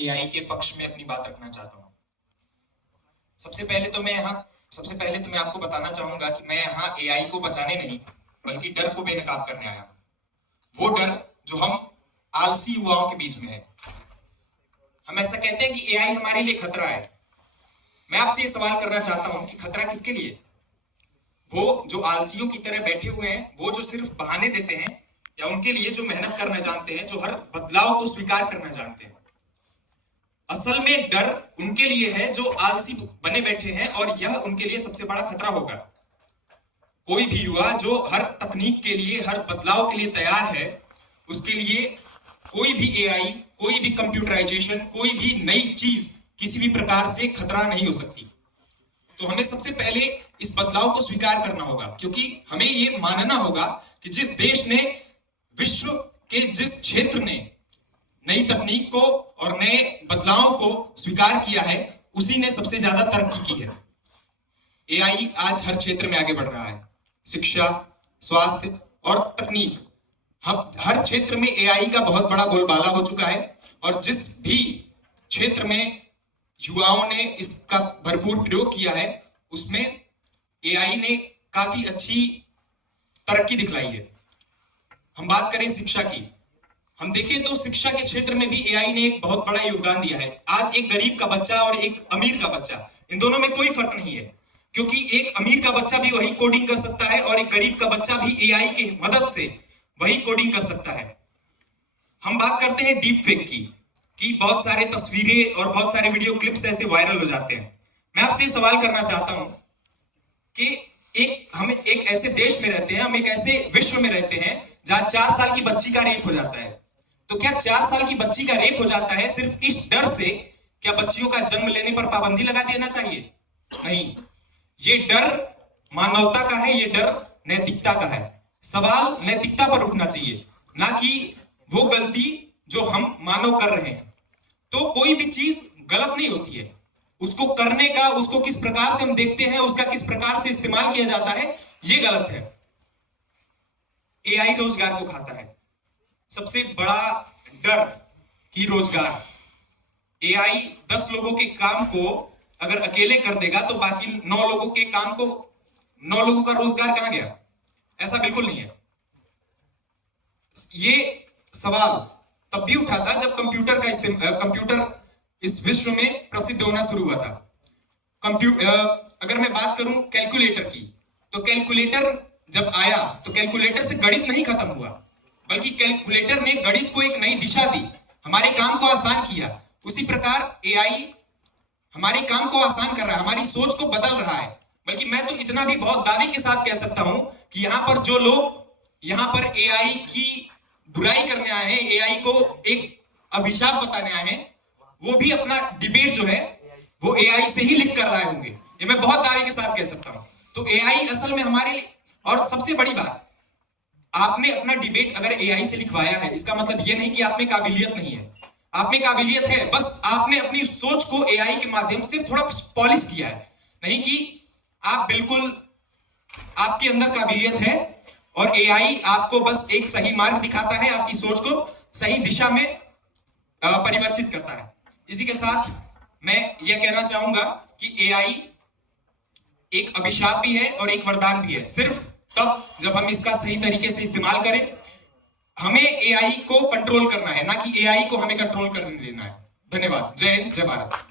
AI के पक्ष में अपनी बात रखना चाहता हूँ। सबसे पहले तो मैं आपको बताना चाहूंगा कि मैं यहाँ एआई को बचाने नहीं बल्कि डर को बेनकाब करने आया हूँ। वो डर जो हम आलसी युवाओं के बीच में है। हम ऐसा कहते हैं कि एआई हमारे लिए खतरा है। मैं आपसे ये सवाल करना चाहता हूं कि खतरा किसके लिए? वो जो आलसियों की तरह बैठे हुए हैं, वो जो सिर्फ बहाने देते हैं, या उनके लिए जो मेहनत करना जानते हैं, जो हर बदलाव को स्वीकार करना जानते हैं? असल में डर उनके लिए है जो आलसी बने बैठे हैं, और यह उनके लिए सबसे बड़ा खतरा होगा। कोई भी युवा जो हर तकनीक के लिए, हर बदलाव के लिए तैयार है, उसके लिए कोई भी एआई, कोई भी कंप्यूटराइजेशन, कोई भी नई चीज किसी भी प्रकार से खतरा नहीं हो सकती। तो हमें सबसे पहले इस बदलाव को स्वीकार करना होगा, क्योंकि हमें यह मानना होगा कि जिस देश ने, विश्व के जिस क्षेत्र ने नई तकनीक को और नए बदलावों को स्वीकार किया है, उसी ने सबसे ज्यादा तरक्की की है। एआई आज हर क्षेत्र में आगे बढ़ रहा है। शिक्षा, स्वास्थ्य और तकनीक, हर क्षेत्र में एआई का बहुत बड़ा बोलबाला हो चुका है। और जिस भी क्षेत्र में युवाओं ने इसका भरपूर प्रयोग किया है, उसमें एआई ने काफी अच्छी तरक्की दिखलाई है। हम बात करें शिक्षा की, हम देखें तो शिक्षा के क्षेत्र में भी एआई ने एक बहुत बड़ा योगदान दिया है। आज एक गरीब का बच्चा और एक अमीर का बच्चा, इन दोनों में कोई फर्क नहीं है, क्योंकि एक अमीर का बच्चा भी वही कोडिंग कर सकता है और एक गरीब का बच्चा भी एआई की मदद से वही कोडिंग कर सकता है। हम बात करते हैं डीप फेक की, कि बहुत सारे तस्वीरें और बहुत सारे वीडियो क्लिप्स ऐसे वायरल हो जाते हैं। मैं आपसे सवाल करना चाहता हूं कि हम एक ऐसे देश में रहते हैं, हम एक ऐसे विश्व में रहते हैं जहां 4 साल की बच्ची का रेप हो जाता है। तो क्या 4 साल की बच्ची का रेप हो जाता है सिर्फ इस डर से? क्या बच्चियों का जन्म लेने पर पाबंदी लगा देना चाहिए? नहीं, ये डर मानवता का है, ये डर नैतिकता का है। सवाल नैतिकता पर उठना चाहिए, ना कि वो गलती जो हम मानव कर रहे हैं। तो कोई भी चीज गलत नहीं होती है, उसको करने का, उसको किस प्रकार से हम देखते हैं, उसका किस प्रकार से इस्तेमाल किया जाता है, ये गलत है। एआई रोजगार को खाता है। सबसे बड़ा डर कि रोजगार, एआई 10 लोगों के काम को अगर अकेले कर देगा तो बाकी 9 लोगों के काम को, 9 लोगों का रोजगार कहां गया? ऐसा बिल्कुल नहीं है। ये सवाल तब भी उठा था जब कंप्यूटर इस विश्व में प्रसिद्ध होना शुरू हुआ था। अगर मैं बात करूं कैलकुलेटर की, तो कैलकुलेटर जब आया तो कैलकुलेटर से गणित नहीं खत्म हुआ, बल्कि कैलकुलेटर ने गणित को एक नई दिशा दी, हमारे काम को आसान किया। उसी प्रकार एआई हमारे काम को आसान कर रहा है, हमारी सोच को बदल रहा है। बल्कि मैं तो इतना भी बहुत दावे के साथ कह सकता हूं कि यहां पर जो लोग यहां पर एआई की बुराई करने आए हैं, एआई को एक अभिशाप बताने आए हैं, वो भी अपना डिबेट जो है वो एआई से ही लिख कर रहे होंगे। ये मैं बहुत दावे के साथ कह सकता हूं। तो एआई असल में हमारे लिए, और सबसे बड़ी बात, आपने अपना डिबेट अगर एआई से लिखवाया है, इसका मतलब ये नहीं कि आप में काबिलियत नहीं है। आप में काबिलियत है, बस आपने अपनी सोच को एआई के माध्यम से थोड़ा पॉलिश किया है। नहीं कि आप बिल्कुल, आपके अंदर काबिलियत है और एआई आपको बस एक सही मार्ग दिखाता है, आपकी सोच को सही दिशा में परिवर्तित करता है। इसी के साथ मैं यह कहना चाहूंगा कि एआई एक अभिशाप भी है और एक वरदान भी है, सिर्फ तब जब हम इसका सही तरीके से इस्तेमाल करें। हमें एआई को कंट्रोल करना है, ना कि एआई को हमें कंट्रोल करने देना है। धन्यवाद। जय हिंद, जय भारत।